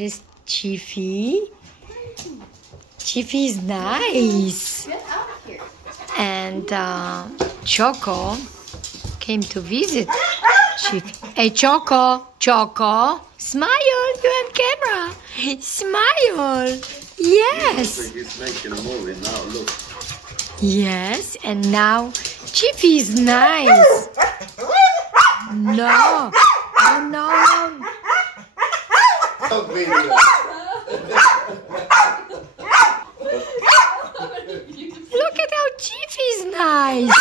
This Chiefy. Chiefy is nice. Get out of here. And Choco came to visit Chiefy. Hey, Choco. Choco. Smile. You're on camera. Smile. Yes. He's making a movie now, look. Yes. And now Chiefy is nice. No. Oh, no. Video. Look at how Chiefy is nice.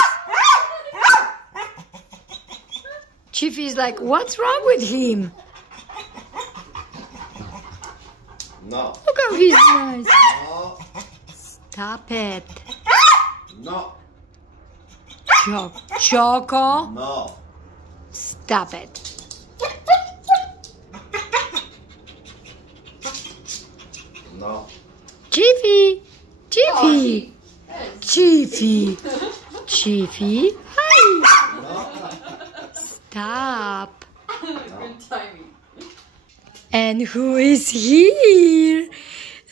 Chiefy is like, what's wrong with him? No. Look how he's nice. No. Stop it. No. Choco. No. Stop it. No. Chiefy. Chiefy. Oh, Chiefy. Chiefy. Hi. No. Stop. Good timing. And who is here?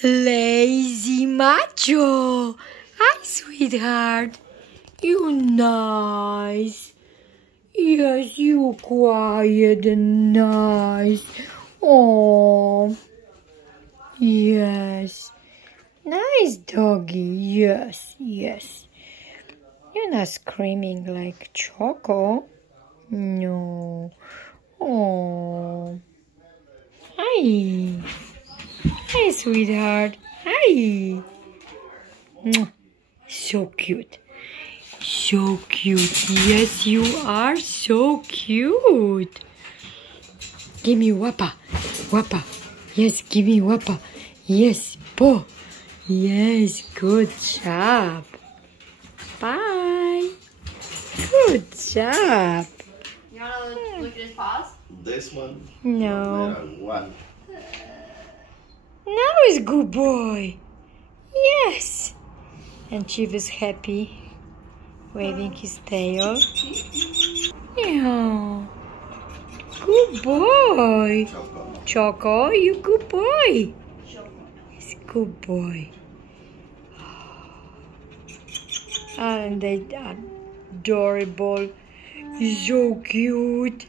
Lazy Macho. Hi, sweetheart. You nice. Yes, you quiet and nice. Oh, yes. Nice doggy. Yes, yes. You're not screaming like Choco. No. Oh. Hi. Hi, sweetheart. Hi. Mwah. So cute. So cute. Yes, you are so cute. Give me wappa. Wappa. Yes, give me wappa. Yes, paw. Yes, good job. Bye. Good job. You want to look at his paws? This one? No. One. Now is good boy. Yes. And Chief is happy, waving his tail. Yeah. Good boy. Choco, you good boy. He's a good boy. And they are adorable. So cute.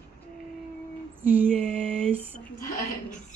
Yes. Sometimes.